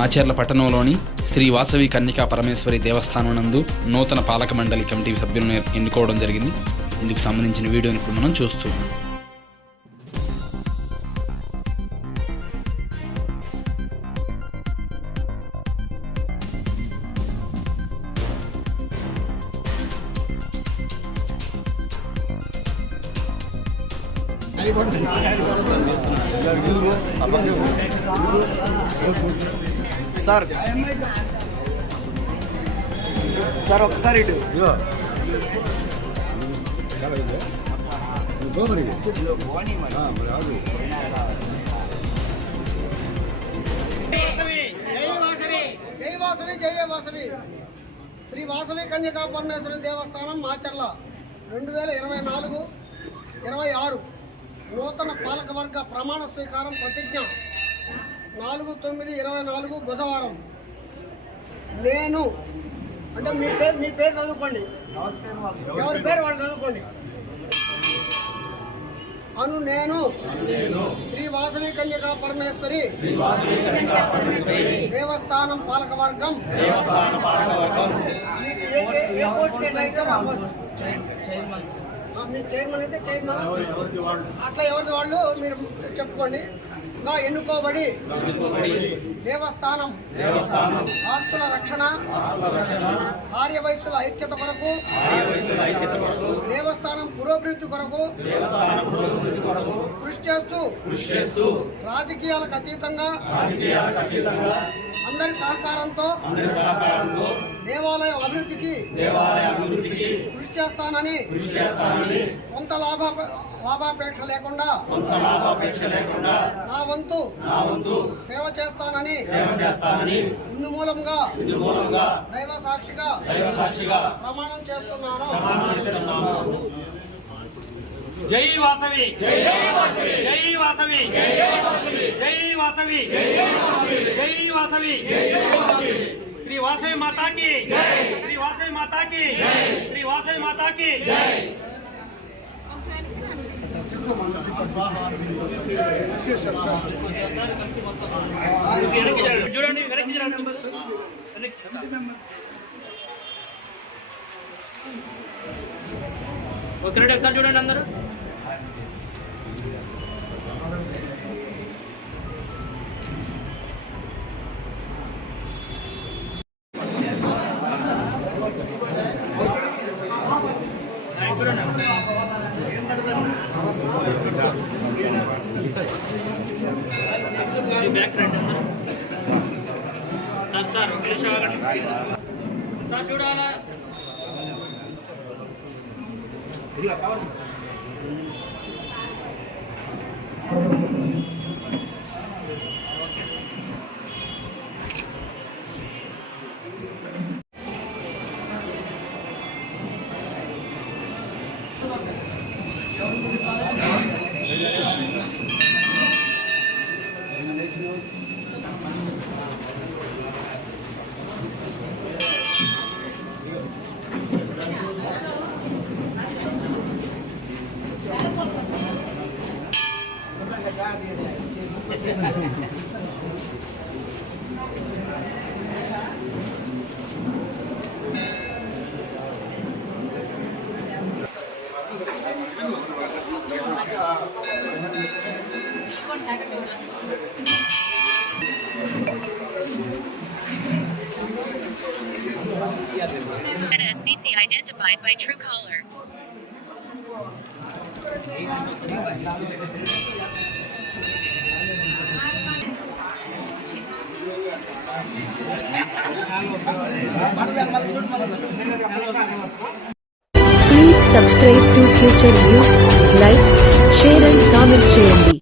మాచర్ల పట్టణంలోని శ్రీ వాసవి కన్యకా పరమేశ్వరి దేవస్థానం నందు నూతన పాలక మండలి కమిటీ సభ్యులను ఎన్నుకోవడం జరిగింది. ఇందుకు సంబంధించిన వీడియోని ఇప్పుడు మనం చూస్తున్నాం. సార్ సార్ ఒక్కసారి ఇటు జయ వాసవి శ్రీ వాసవి కన్యకా పరమేశ్వరి దేవస్థానం మాచర్ల 2024-26 నూతన పాలకవర్గ ప్రమాణ స్వీకారం ప్రతిజ్ఞ 4/9/24 బుధవారం. నేను అంటే మీ పేరు చదువుకోండి, ఎవరి పేరు వాళ్ళు చదువుకోండి. నేను శ్రీ వాసవి కన్యకా పరమేశ్వరి దేవస్థానం పాలకవర్గం మీరు చైర్మన్ అయితే చైర్మన్, అట్లా ఎవరిది వాళ్ళు మీరు చెప్పుకోండి. ఎన్నుకోబడి దేవస్థానం ఆస్తుల రక్షణ, ఆర్యవైశ్యుల ఐక్యత కొరకు, దేవస్థానం పురోభివృద్ధి కొరకు కృషి చేస్తూ రాజకీయాలకు అతీతంగా అందరి సహకారంతో దేవాలయం అభివృద్ధికి కృషి చేస్తానని సొంత లాభాపేక్ష లేకుండా నా వంతు సేవ చేస్తానని ఇందు మూలంగా దైవ సాక్షిగా ప్రమాణం చేస్తున్నాను. జై వాసవి, జై వాసవి, జై వాసవి, జై వాసవి, జై వాసవి. శ్రీ వాసవి మాతాకి, శ్రీ వాసవి మాతాకి, శ్రీ వాసవి మాతాకి. చూడండి వెనక్కి ఒకసారి చూడండి అందరూ. బ్యాక్ రండి అందరూ. సార్ ఒక నిమిషం ఆగండి సార్, చూడాలా SCC identified by Truecaller. Please subscribe to Future News, like, share and comment చేయండి.